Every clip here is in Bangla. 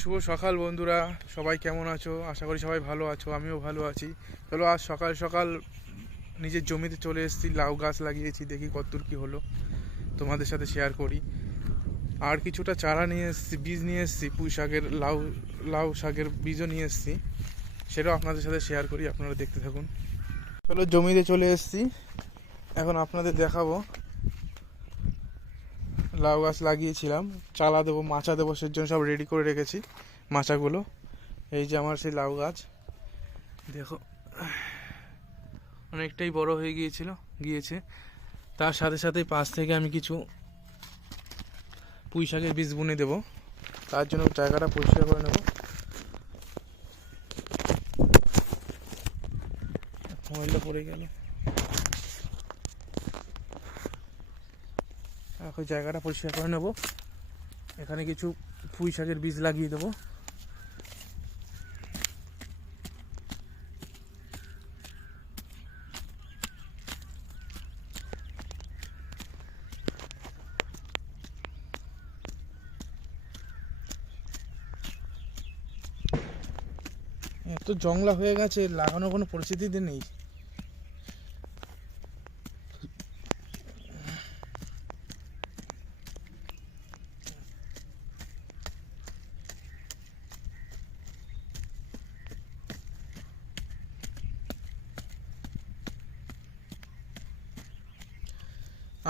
শুভ সকাল বন্ধুরা, সবাই কেমন আছো? আশা করি সবাই ভালো আছো, আমিও ভালো আছি। চলো আজ সকাল সকাল নিজের জমিতে চলে এসেছি, লাউ গাছ লাগিয়েছি, দেখি কতদূর কী হলো। তোমাদের সাথে শেয়ার করি। আর কিছুটা চারা নিয়ে এসেছি, বীজ নিয়ে এসেছি, পুঁই শাকের লাউ লাউ শাকের বীজও নিয়ে এসেছি। সেটাও আপনাদের সাথে শেয়ার করি, আপনারা দেখতে থাকুন। চলো জমিতে চলে এসেছি। এখন আপনাদের দেখাবো লাউ গাছ লাগিয়েছিলাম। চালা দেবো, মাচা দেবো সেই জন্য সব রেডি করে রেখেছি মাচাগুলো। এই যে আমার সেই লাউ গাছ। দেখো, অনেকটাই বড় হয়ে গিয়েছিল, গিয়েছে। তার সাথে সাথে পাশ থেকে আমি কিছু পুঁই শাকের বীজ বুনে দেবো। তার জন্য জায়গাটা পরিষ্কার করে নেব। পড়ে গেল। এখন জায়গাটা পরিষ্কার করে নেব। এখানে কিছু পুঁই শাকের বীজ লাগিয়ে দেবো। এত জংলা হয়ে গেছে, লাগানোর কোনো পরিস্থিতিতে নেই।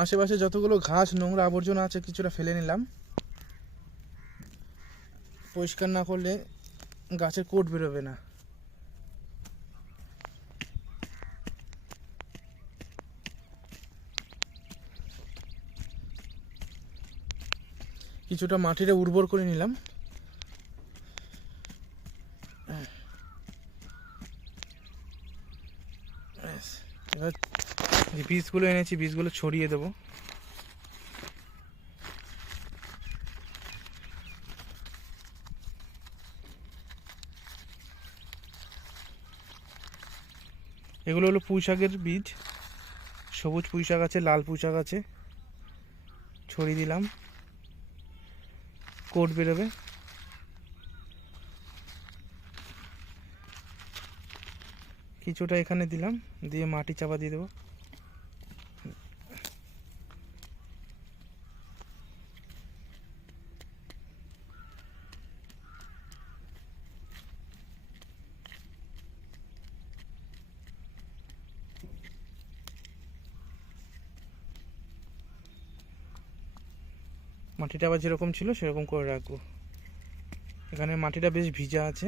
আশেপাশে যতগুলো ঘাস, নোংরা আবর্জনা আছে, কিছুটা ফেলে নিলাম। পরিষ্কার না করলে গাছের কোট বেরোবে না। কিছুটা মাটিটা উর্বর করে নিলাম। এবার যে বীজগুলো এনেছি বীজগুলো ছড়িয়ে দেবো। এগুলো হলো পুঁই শাকের বীজ। সবুজ পুঁই শাক আছে, লাল পুঁই শাক আছে। ছড়িয়ে দিলাম। কোট বেরোবে। কিছুটা এখানে দিলাম, দিয়ে মাটি চাপা দিয়ে দেবো। মাটিটা আবার যেরকম ছিল, সেরকম করে রাখব। এখানে মাটিটা বেশ ভিজা আছে।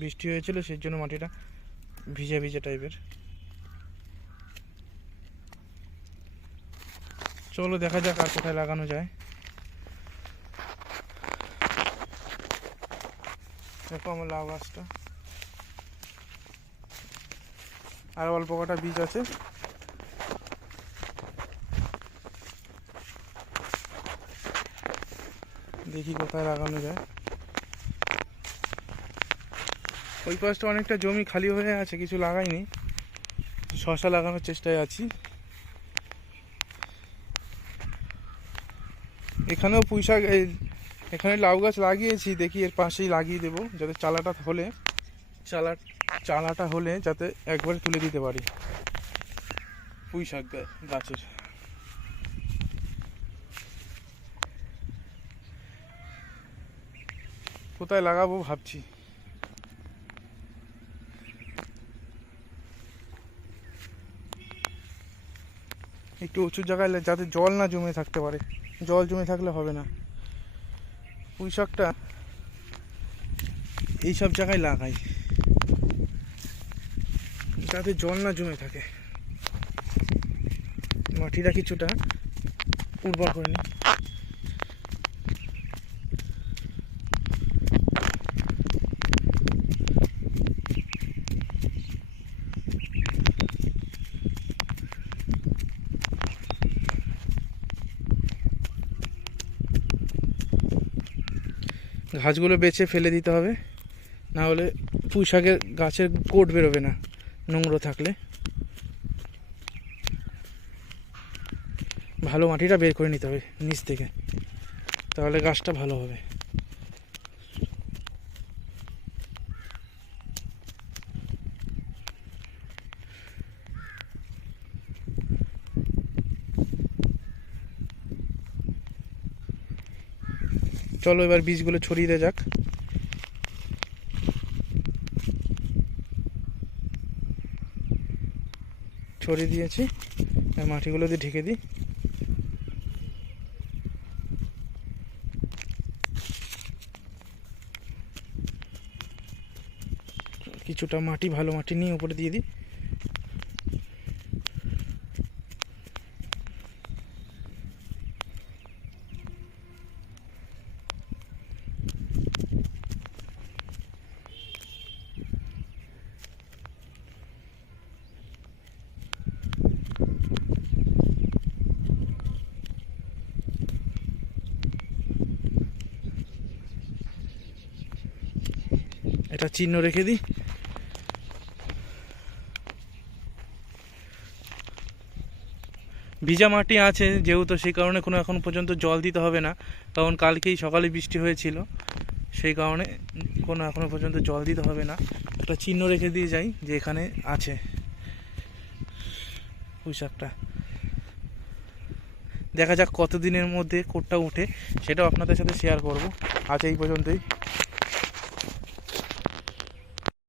বৃষ্টি হয়েছিল সেই জন্য মাটিটা ভিজা ভিজা টাইপের। চলো দেখা যাক আর কোথায় লাগানো যায়। দেখো আমার লাউ গাছটা। আর অল্প কটা বীজ আছে। দেখি কোথায় লাগানো যায়। ওই পাশটা অনেকটা জমি খালি হয়ে আছে, কিছু লাগাইনি। শশা লাগানোর চেষ্টায় আছি। এখানেও পুঁই শাক, এই এখানে লাউ গাছ লাগিয়েছি, দেখি এর পাশেই লাগিয়ে দেবো, যাতে চালাটা হলে চালা চালাটা হলে যাতে একবারে তুলে দিতে পারি। পুঁই শাক গাছের। কোথায় লাগাবো ভাবছি। একটু উঁচু জায়গায় যাতে জল না জমে থাকতে পারে। জল জমে থাকলে হবে না। পুঁই শাকটা এইসব জায়গায় লাগাই। যাতে জল না জমে থাকে। মাটিটা কিছুটা উর্বর করে নিই। ঘাসগুলো বেছে ফেলে দিতে হবে। না হলে পুঁই শাকের গাছের কোট বেরোবে না, নোংরো থাকলে। ভালো মাটিটা বের করে নিতে হবে নিচ থেকে, তাহলে গাছটা ভালো হবে। চলো এবার বীজগুলো ছড়িয়ে দেওয়া যাক। ছড়িয়ে দিয়েছি মাটিগুলো দিয়ে ঢেকে দিই। কিছুটা মাটি, ভালো মাটি নিয়ে উপরে দিয়ে দিই। এটা চিহ্ন রেখে দিই। ভিজা মাটি আছে যেহেতু, সেই কারণে কোনো এখন পর্যন্ত জল দিতে হবে না। কারণ কালকেই সকালে বৃষ্টি হয়েছিল, সেই কারণে কোনো এখনও পর্যন্ত জল দিতে হবে না। একটা চিহ্ন রেখে দিয়ে যাই যে এখানে আছে। পুঁই শাকটা। দেখা যাক কতদিনের মধ্যে কোটটা উঠে, সেটাও আপনাদের সাথে শেয়ার করব। আজ এই পর্যন্তই।